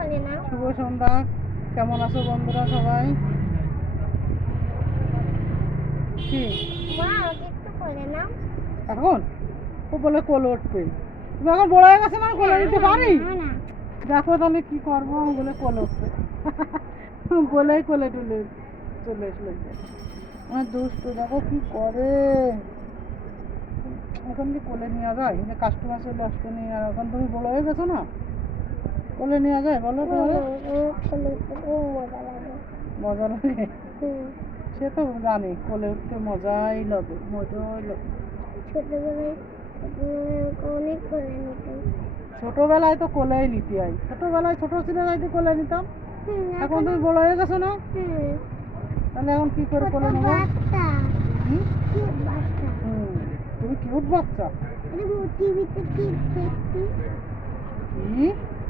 বলে শুভ সন্ধ্যা। কেমন আছো বন্ধুরা সবাই? কি? বলে এখন? ও বলে কোলে উঠবে। তুমি এখন বড় হয়ে গেছে না? কোলে নিতে পারি? দেখো তাহলে কি করব বলে কোলে উঠবে। বলেই কোলে তুলে চলে এসলো আমার দুষ্ট দেখো কি করে। এখন কি কোলে নেওয়া যায়? কাস্টমার চলে আসতে নিয়ে আর এখন তুমি বড় হয়ে গেছো না? কোলে নেওয়া যায় বলো খেলে মজা লাগে। সে তো জানি কোলে উঠতে মজাই লাগে মজাই লাগে। ছোটবেলায় ছোটবেলায় অনেক করে নিতাম। ছোটবেলায় তো কোলেই নিতে হয় ছোটবেলায় ছোট ছিল যাইতে কোলে নিতাম। এখন তুমি বড় হয়ে গেছো না? তাহলে এখন কি করে কোলে নেব? তুমি কিউট বাচ্চা। টিভিতে কি?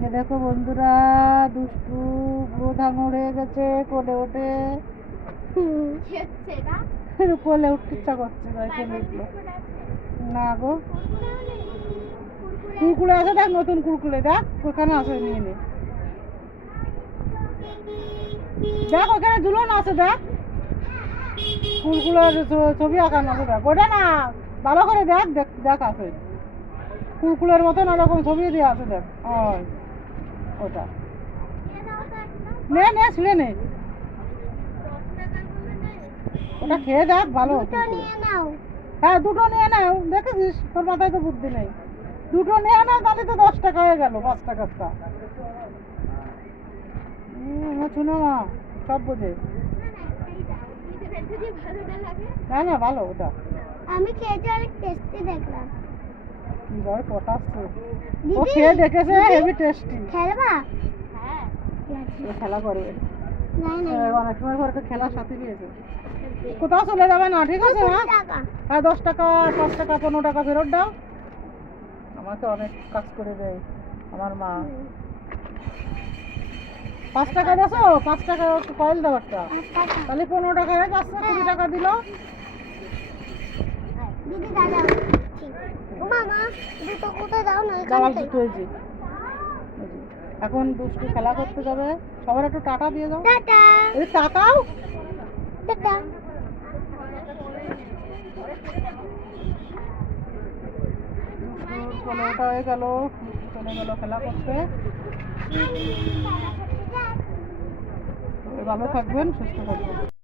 এ দেখো বন্ধুরা দুষ্টু পুরো ধাঙড় হয়ে গেছে কোলে ওঠে। কোলে উঠতে ইচ্ছা করছে না গো। কুরকুরে আছে। দেখ নতুন কুরকুরে দেখ ওখানে আছে নিয়ে নে। দেখ ওখানে ঝুলন আছে দেখ। কুরকুরের ছ- ছবি আঁকানো আছে দেখ। ওটা না ভালো করে দেখ দেখ দেখ আছে। কুরকুরের মতন ওরকম ছবি দিয়ে আছে দেখ ওই ওটা। নে নে ছিঁড়ে নে। ওটা খেয়ে দেখ ভালো। হ্যাঁ দুটো নিয়ে নাও। দেখেছিস? তোর মাথায় তো বুদ্ধি নেই। দুটো নিয়ে নাও তাহলে তো দশ টাকা হয়ে গেল পাঁচ টাকারটা শোনো মা সব বোঝে। না না ভালো ওটা। আমি খেয়েছি অনেক টেস্টি দেখলাম। কি ভাবে পটাচ্ছে ও খেয়ে দেখেছে। হেভি টেস্টি খেলবা? হ্যাঁ। খেলা করবে। অনেক সময় তো খেলার সাথে নিয়েছে। কোথাও চলে যাবে না ঠিক আছে হ্যাঁ? হ্যাঁ দশ টাকা পাঁচ টাকা পনেরো টাকা ফেরত দাও। আমাকে অনেক কাজ করে দেয় আমার মা। পাঁচ টাকা দেছো? পাঁচ টাকা কয়েল দাও একটা তাহলে পনেরো টাকা হয়ে যাচ্ছে কুড়ি টাকা দিল। দিদি দাদা এখানে দুষ্টু খেলা করতে যাবে। সবার একটু টাটা দিয়ে দাও। টাটা। এই টাকাও টাটা। চলে ওটা হয়ে গেল। দুষ্টু চলে গেল খেলা করতে। ভালো থাকবেন সুস্থ থাকবেন।